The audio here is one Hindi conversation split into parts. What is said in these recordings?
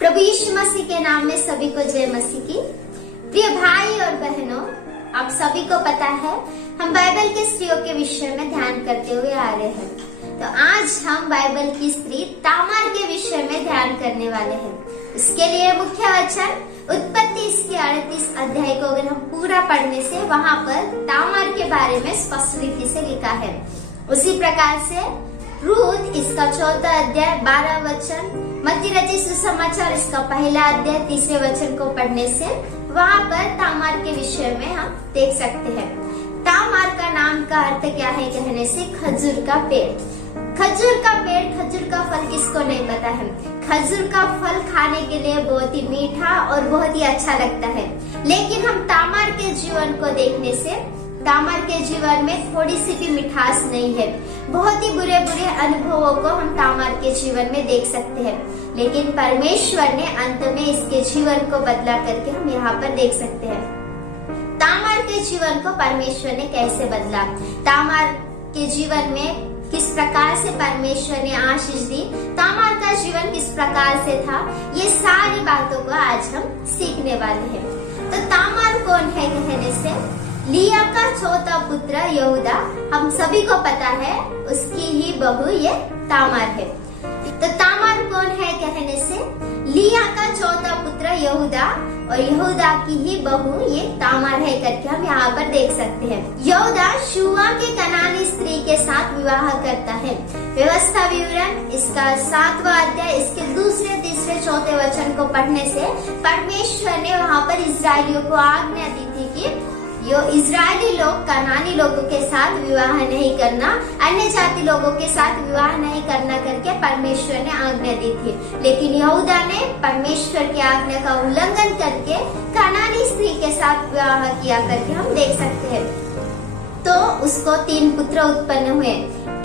प्रभु यीशु मसीह के नाम में सभी को जय मसीह की। प्रिय भाई और बहनों, आप सभी को पता है हम बाइबल के स्त्रियों के विषय में ध्यान करते हुए आ रहे हैं। तो आज हम बाइबल की स्त्री तामार के विषय में ध्यान करने वाले हैं। इसके लिए मुख्य वचन उत्पत्ति इसके 38 अध्याय को अगर हम पूरा पढ़ने से वहाँ पर तामार के बारे में स्पष्ट रीति से लिखा है। उसी प्रकार से रूत इसका 4 अध्याय 12 वचन, मत्ती रचित सुसमाचार इसका 1 अध्याय 3 वचन को पढ़ने से वहाँ पर तामार के विषय में हम देख सकते हैं। तामार का नाम का अर्थ क्या है कहने से खजूर का पेड़। खजूर का पेड़, खजूर का फल किसको नहीं पता है। खजूर का फल खाने के लिए बहुत ही मीठा और बहुत ही अच्छा लगता है। लेकिन हम तामार के जीवन को देखने से तामार के जीवन में थोड़ी सी भी मिठास नहीं है। बहुत ही बुरे बुरे अनुभवों को हम तामार के जीवन में देख सकते हैं। लेकिन परमेश्वर ने अंत में इसके जीवन को बदला करके हम यहाँ पर देख सकते हैं। तामार के जीवन को परमेश्वर ने कैसे बदला, तामार के जीवन में किस प्रकार से परमेश्वर ने आशीष दी, तामार का जीवन किस प्रकार से था, ये सारी बातों को आज हम सीखने वाले हैं। तो तामार कौन है कहने से लिया का चौथा पुत्र यहूदा, हम सभी को पता है उसकी ही बहू ये तामार है। तो तामार कौन है कहने से लिया का चौथा पुत्र यहूदा और यहूदा की ही बहू ये तामार है करके हम यहाँ पर देख सकते हैं। यहूदा शुआ की कनानी स्त्री के साथ विवाह करता है। व्यवस्था विवरण इसका 7वां अध्याय इसके 2, 3, 4 वचन को पढ़ने से परमेश्वर ने वहाँ पर इजरायलियों को आज्ञा दी थी कि यो इजरायली लोग कनानी लोगों के साथ विवाह नहीं करना, अन्य जाति लोगों के साथ विवाह नहीं करना करके परमेश्वर ने आज्ञा दी थी। लेकिन यहूदा ने परमेश्वर की आज्ञा का उल्लंघन करके कनानी स्त्री के साथ विवाह किया करके हम देख सकते हैं। तो उसको 3 पुत्र उत्पन्न हुए,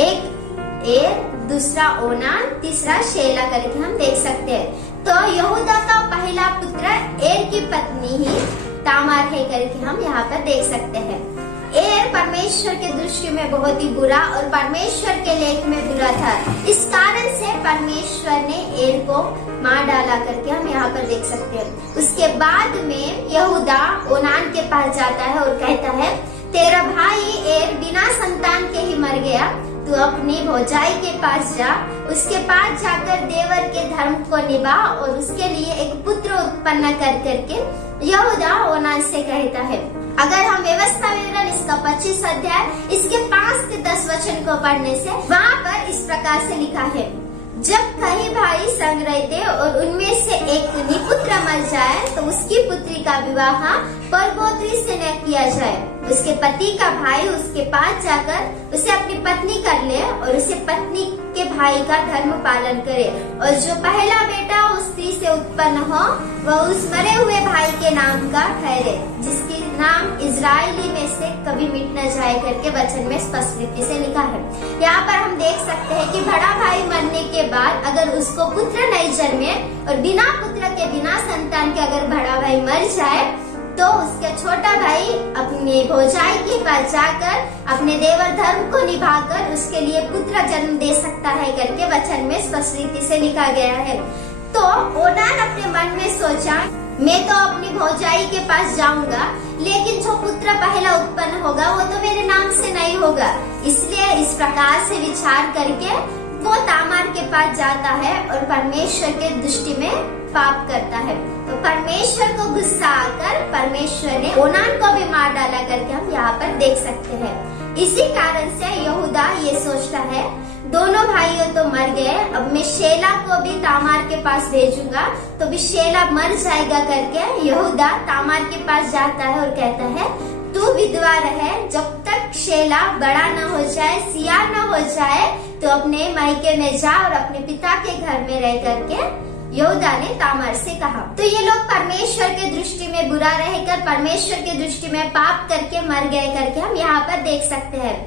एक एर, दूसरा ओनान, तीसरा शेला करके हम देख सकते हैं। तो यहूदा का पहला पुत्र एर की पत्नी ही तामार है करके हम यहाँ पर देख सकते हैं। एर परमेश्वर के दृष्टि में बहुत ही बुरा और परमेश्वर के लेख में बुरा था। इस कारण से परमेश्वर ने एर को मार डाला करके हम यहाँ पर देख सकते हैं। उसके बाद में यहूदा ओनान के पास जाता है और कहता है, तेरा भाई एर बिना संतान के ही मर गया, तू अपनी भौजाई के पास जा, उसके पास जाकर देवर के धर्म को निभा और उसके लिए एक पुत्र उत्पन्न कर करके यहूदा ओनान से कहता है। अगर हम व्यवस्था विवरण इसका 25 अध्याय इसके 5 से 10 वचन को पढ़ने से वहाँ पर इस प्रकार से लिखा है, जब कई भाई संग रहते और उनमें से एक निपुत्र मर जाए तो उसकी पुत्री का विवाह परगोत्री से न किया जाए। उसके पति का भाई उसके पास जाकर उसे अपनी पत्नी कर ले और उसे पत्नी के भाई का धर्म पालन करे, और जो पहला बेटा उस स्त्री से उत्पन्न हो वह उस मरे हुए भाई के नाम का ठहरे, जिसकी नाम इजरायली में से कभी मिट न जाए करके वचन में स्पष्ट रीति से लिखा है। यहाँ पर हम देख सकते हैं कि बड़ा भाई मरने के बाद अगर उसको पुत्र नहीं जन्मे और बिना पुत्र के बिना संतान के अगर बड़ा भाई मर जाए तो उसके छोटा भाई अपनी भौजाई के पास जाकर अपने देवर धर्म को निभाकर उसके लिए पुत्र जन्म दे सकता है करके वचन में स्पष्ट रीति से लिखा गया है। तो ओनान अपने मन में सोचा, मैं तो अपनी भौजाई के पास जाऊंगा, लेकिन जो पुत्र पहला उत्पन्न होगा वो तो मेरे नाम से नहीं होगा। इसलिए इस प्रकार से विचार करके वो तामार के पास जाता है और परमेश्वर के दृष्टि में पाप करता है। तो परमेश्वर को गुस्सा आकर परमेश्वर ने ओनान को भी मार डाला करके हम यहाँ पर देख सकते हैं। इसी कारण से यहूदा ये सोचता है, दोनों भाइयों तो मर गए, अब मैं शेला को भी तामार के पास भेजूंगा तो भी शेला मर जाएगा करके यहूदा तामार के पास जाता है और कहता है, तू विधवा रहे जब तक शेला बड़ा न हो जाए, सियार न हो जाए, तो अपने मायके में जा और अपने पिता के घर में रह करके यहूदा ने तामार से कहा। तो ये लोग परमेश्वर के दृष्टि में बुरा रहकर परमेश्वर के दृष्टि में पाप करके मर गए करके हम यहाँ पर देख सकते हैं।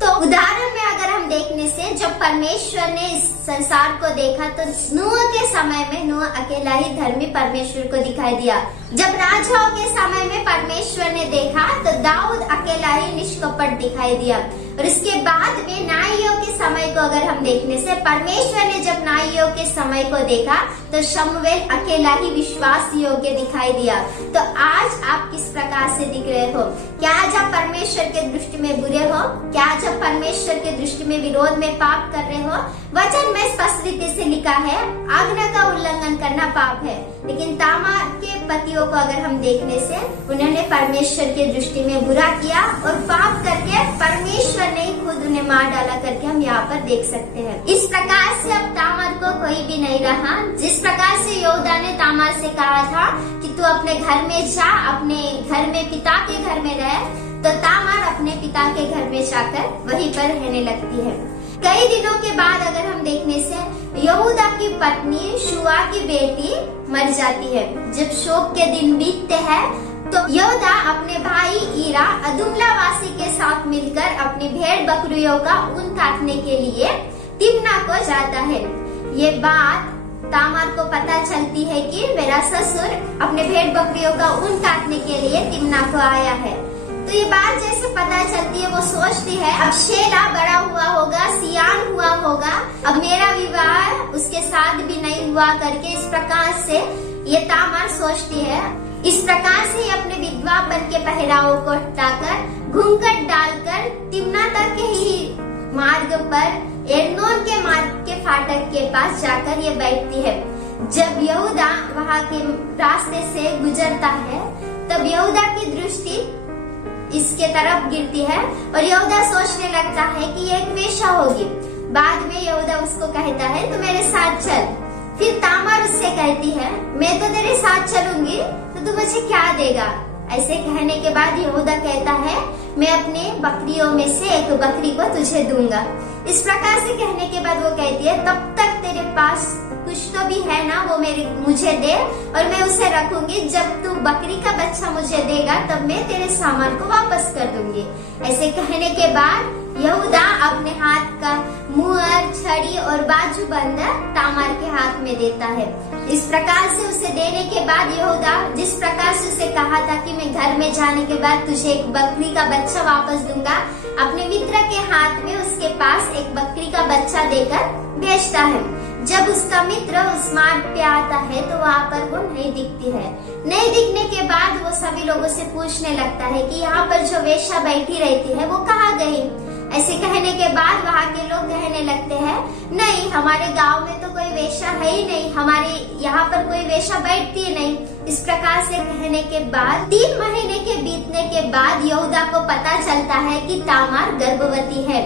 तो उदाहरण में अगर हम देखने से जब परमेश्वर ने इस संसार को देखा तो नूह के समय में नूह अकेला ही धर्मी परमेश्वर को दिखाई दिया। जब राजाओं के समय में परमेश्वर ने देखा तो दाऊद अकेला ही निष्कपट दिखाई दिया। और इसके बाद में नाइयों के समय को अगर हम देखने से परमेश्वर ने जब नाइयों के समय को देखा तो शमूएल अकेला ही विश्वास योग्य दिखाई दिया। तो आज आप किस प्रकार से दिख रहे हो? क्या आज आप परमेश्वर के दृष्टि में बुरे हो? क्या आज आप परमेश्वर के दृष्टि में विरोध में पाप कर रहे हो? वचन में स्पष्ट रीति से लिखा है आज्ञा का उल्लंघन करना पाप है। लेकिन तामार के पतियों को अगर हम देखने से उन्होंने परमेश्वर के दृष्टि में बुरा किया और पाप करके परमेश्वर ने खुद उन्हें मार डाला करके हम यहाँ पर देख सकते हैं। इस प्रकार से अब तामार को कोई भी नहीं रहा। जिस प्रकार से यहूदा ने तामार से कहा था कि तू अपने घर में जा, अपने घर में पिता के घर में रह, तो तामार अपने पिता के घर में जाकर वहीं पर रहने लगती है। कई दिनों के बाद अगर हम देखने से यहूदा की पत्नी शुआ की बेटी मर जाती है। जब शोक के दिन बीतते हैं तो यहूदा अपने भाई ईरा अदुल्ला वासी के साथ मिलकर अपनी भेड़ बकरियों का ऊन काटने के लिए तिम्ना को जाता है। ये बात तामार को पता चलती है कि मेरा ससुर अपने भेड़ बकरियों का ऊन काटने के लिए तिम्ना को आया है। तो ये बात जैसे पता चलती है वो सोचती है अब शेला बड़ा हुआ होगा, सियान हुआ होगा, अब मेरा विवाह उसके साथ भी नहीं हुआ करके इस प्रकार से ये तामार सोचती है। इस प्रकार से ये अपने विधवापन के पहरावों को हटाकर घूंघट डालकर तिम्ना तक के ही मार्ग पर एर्नोन के मार्ग के फाटक के पास जाकर ये बैठती है। जब यहूदा वहाँ के रास्ते से गुजरता है तब यहूदा की दृष्टि इसके तरफ गिरती है और यहूदा सोचने लगता है कि ये एक वेश्या होगी। बाद में यहूदा उसको कहता है तू मेरे साथ चल। फिर तामार उससे कहती है मैं तो तेरे साथ चलूंगी तो तू मुझे क्या देगा? ऐसे कहने के बाद यहूदा कहता है मैं अपने बकरियों में से एक बकरी को तुझे दूंगा। इस प्रकार से कहने के बाद वो कहती है तब तक तेरे पास कुछ तो भी है ना, वो मुझे दे और मैं उसे रखूंगी। जब तू बकरी का बच्चा मुझे देगा तब मैं तेरे सामान को वापस कर दूंगी। ऐसे कहने के बाद यहूदा अपने हाथ का मुहर, छड़ी और बाजू बंदर तामार के हाथ में देता है। इस प्रकार से उसे देने के बाद यहूदा जिस प्रकार से उसे कहा था कि मैं घर में जाने के बाद तुझे एक बकरी का बच्चा वापस दूंगा, अपने मित्र के हाथ में उसके पास एक बकरी का बच्चा देकर भेजता है। जब उसका मित्र उस मार्ग पे आता है तो वहाँ पर वो नहीं दिखती है। नहीं दिखने के बाद वो सभी लोगों से पूछने लगता है कि यहाँ पर जो वेश्या बैठी रहती है वो कहाँ गई? ऐसे कहने के बाद वहाँ के लोग कहने लगते हैं नहीं, हमारे गांव में तो कोई वेश्या है ही नहीं, हमारे यहाँ पर कोई वेश्या बैठती ही नहीं। इस प्रकार से कहने के बाद 3 महीने के बीतने के बाद यहूदा को पता चलता है कि तामार गर्भवती है।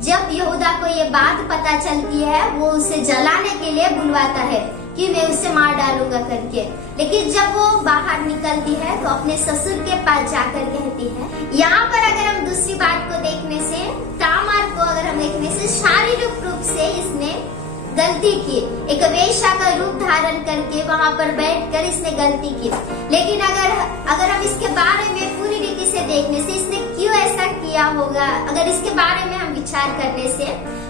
जब यहूदा को ये बात पता चलती है वो उसे जलाने के लिए बुलवाता है कि मैं उसे मार डालूंगा करके। लेकिन जब वो बाहर निकलती है तो अपने ससुर के पास जाकर कहती है। यहाँ पर अगर हम दूसरी बात को देखने से तामार को अगर हम देखने से शारीरिक रूप से इसने गलती की, एक वेश्या का रूप धारण करके वहाँ पर बैठकर इसने गलती की। लेकिन अगर हम इसके बारे में पूरी रीति से देखने से इसने क्यों ऐसा किया होगा, अगर इसके बारे में हम विचार करने से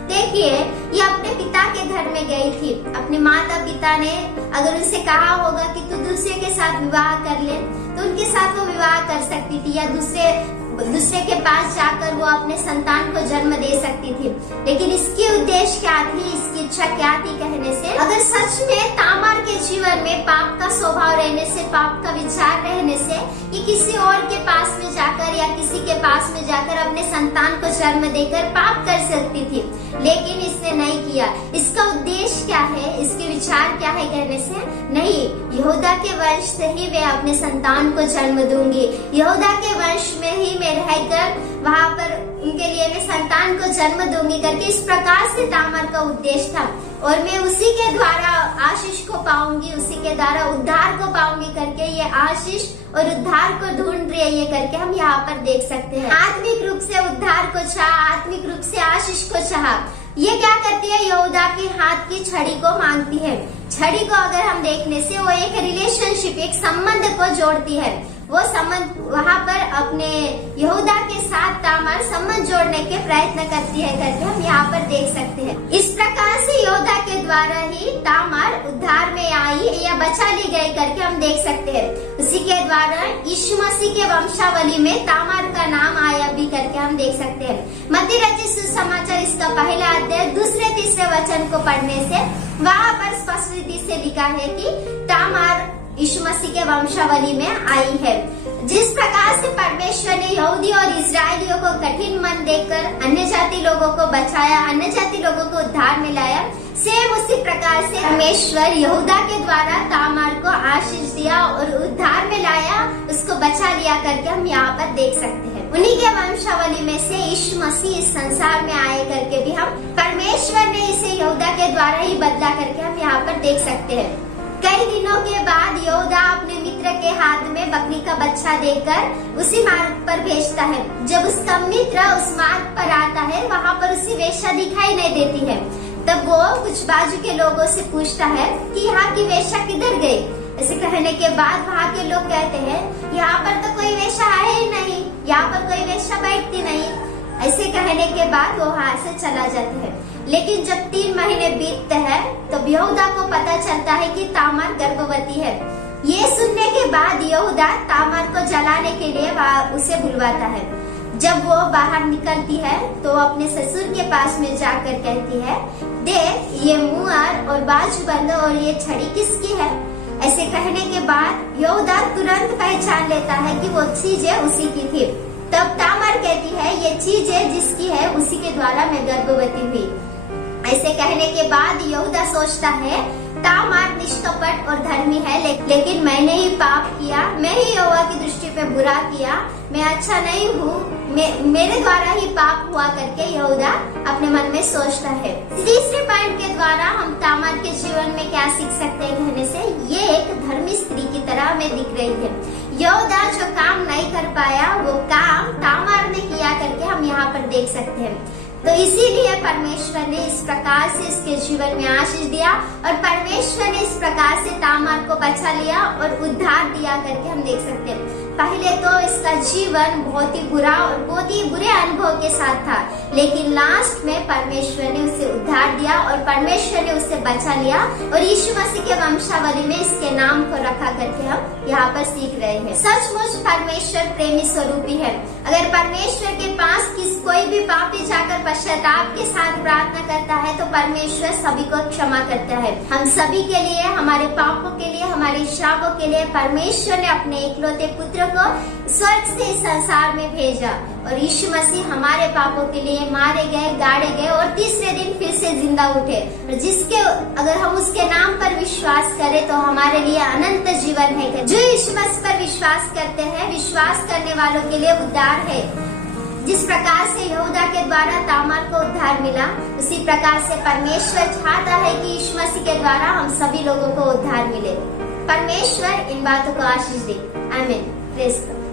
देखिए, ये अपने पिता के घर में गई थी। अपने माता पिता ने अगर उनसे कहा होगा कि तू दूसरे के साथ विवाह कर ले तो उनके साथ वो विवाह कर सकती थी या दूसरे के पास जाकर वो अपने संतान को जन्म दे सकती थी। लेकिन इसकी उद्देश्य क्या थी, इसकी इच्छा क्या थी कहने से, अगर सच में तामार के जीवन में पाप का स्वभाव रहने से, पाप का विचार रहने से ये किसी और के पास में जाकर या किसी के पास में जाकर अपने संतान को जन्म देकर पाप कर सकती थी। लेकिन इसने नहीं किया। इसका उद्देश्य क्या है, इसके विचार क्या है कहने से, नहीं, यहूदा के वंश से ही मैं अपने संतान को जन्म दूंगी, यहूदा के वंश में ही मैं रहकर वहाँ पर उनके लिए मैं संतान को जन्म दूंगी करके इस प्रकार से तामार का उद्देश्य था। और मैं उसी के द्वारा आशीष को पाऊंगी, उसी के द्वारा उद्धार को पाऊंगी करके ये आशीष और उद्धार को ढूंढ रही है ये करके हम यहाँ पर देख सकते हैं। आत्मिक रूप से उद्धार को चाहा, आत्मिक रूप से आशीष को चाहा। ये क्या करती है, यहूदा के हाथ की छड़ी को मांगती है। छड़ी को अगर हम देखने से वो एक रिलेशनशिप, एक संबंध को जोड़ती है। वो संबंध वहाँ पर अपने यहूदा के साथ तामार संबंध जोड़ने के प्रयत्न करती है करके हम यहाँ पर देख सकते हैं। इस प्रकार से यहूदा के द्वारा ही तामार उद्धार में आई या बचा ली गई करके हम देख सकते हैं। उसी के द्वारा यीशु मसीह के वंशावली में तामार का नाम आया भी करके हम देख सकते हैं। मत्ती रचित सुसमाचार इसका पहला अध्याय 2-3 वचन को पढ़ने से वहाँ पर स्पष्ट रीति से लिखा है कि तामार यीशु मसीह के वंशावली में आई है। जिस प्रकार से परमेश्वर ने यहूदी और इस्राएलियों को कठिन मन देकर अन्य जाति लोगों को बचाया, अन्य जाति लोगों को उद्धार में लाया, सेम उसी प्रकार से परमेश्वर यहूदा के द्वारा तामार को आशीष दिया और उद्धार में लाया, उसको बचा लिया करके हम यहाँ पर देख सकते हैं। उन्हीं के वंशावली में से यीशु मसीह इस संसार में आए करके भी हम परमेश्वर ने इसे यहूदा के द्वारा ही बदला करके हम यहाँ पर देख सकते हैं। कई दिनों के बाद यहूदा अपने मित्र के हाथ में बकरी का बच्चा देकर उसी मार्ग पर भेजता है। जब उसका मित्र उस मार्ग पर आता है, वहाँ पर उसी वेश्या दिखाई नहीं देती है। तब वो कुछ बाजू के लोगों से पूछता है कि यहाँ की वेश्या किधर गई। ऐसे कहने के बाद वहाँ के लोग कहते हैं, यहाँ पर तो कोई वेश्या है ही नहीं, यहाँ पर कोई वेश्या बैठती नहीं। ऐसे कहने के बाद वो वहाँ से चला जाता है। लेकिन जब 3 महीने बीतते हैं तो यहूदा को पता चलता है कि तामार गर्भवती है। ये सुनने के बाद यहूदा तामार को जलाने के लिए उसे बुलवाता है। जब वो बाहर निकलती है तो अपने ससुर के पास में जाकर कहती है, देख ये मुहर और बाजूबंद और ये छड़ी किसकी है। ऐसे कहने के बाद यहूदा तुरंत पहचान लेता है कि वो चीजें उसी की थी। तब तामार कहती है, ये चीजें जिसकी है उसी के द्वारा मैं गर्भवती हुई। ऐसे कहने के बाद यहूदा सोचता है, तामार निष्कपट और धर्मी है, लेकिन मैंने ही पाप किया, मैं ही यहोवा की दृष्टि पे बुरा किया, मैं अच्छा नहीं हूँ, मेरे द्वारा ही पाप हुआ करके यहूदा अपने मन में सोचता है। तीसरे पॉइंट के द्वारा हम तामार के जीवन में क्या सीख सकते हैं कहने से, ये एक धर्मी स्त्री की तरह हमें दिख रही है। यहूदा जो काम नहीं कर पाया वो काम तामार ने किया करके हम यहाँ पर देख सकते हैं। तो इसीलिए परमेश्वर ने इस प्रकार से इसके जीवन में आशीष दिया और परमेश्वर ने इस प्रकार से तामार को बचा लिया और उद्धार दिया करके हम देख सकते हैं। पहले तो इसका जीवन बहुत ही बुरा और बहुत ही बुरे अनुभव के साथ था, लेकिन लास्ट में परमेश्वर ने उसे उद्धार दिया और परमेश्वर ने उसे बचा लिया और यीशु मसीह के वंशावली में इसके नाम को रखा करके हम यहाँ पर सीख रहे हैं। सचमुच परमेश्वर प्रेमी स्वरूपी है। अगर परमेश्वर के पास कोई भी पापी जाकर पश्चाताप के साथ प्रार्थना करता है तो परमेश्वर सभी को क्षमा करता है। हम सभी के लिए, हमारे पापों के लिए, हमारे श्रापों के लिए परमेश्वर ने अपने इकलौते पुत्र को स्वर्ग से इस संसार में भेजा और यीशु मसीह हमारे पापों के लिए मारे गए, गाड़े गए और तीसरे दिन फिर से जिंदा उठे। और जिसके अगर हम उसके नाम पर विश्वास करें तो हमारे लिए अनंत जीवन है। जो यीशु मसीह पर विश्वास करते हैं, विश्वास करने वालों के लिए उद्धार है। जिस प्रकार से यहूदा के द्वारा तामार को उद्धार मिला, उसी प्रकार से परमेश्वर चाहता है कि यीशु मसीह के द्वारा हम सभी लोगों को उद्धार मिले। परमेश्वर इन बातों को आशीष दे। आमीन। Praise God.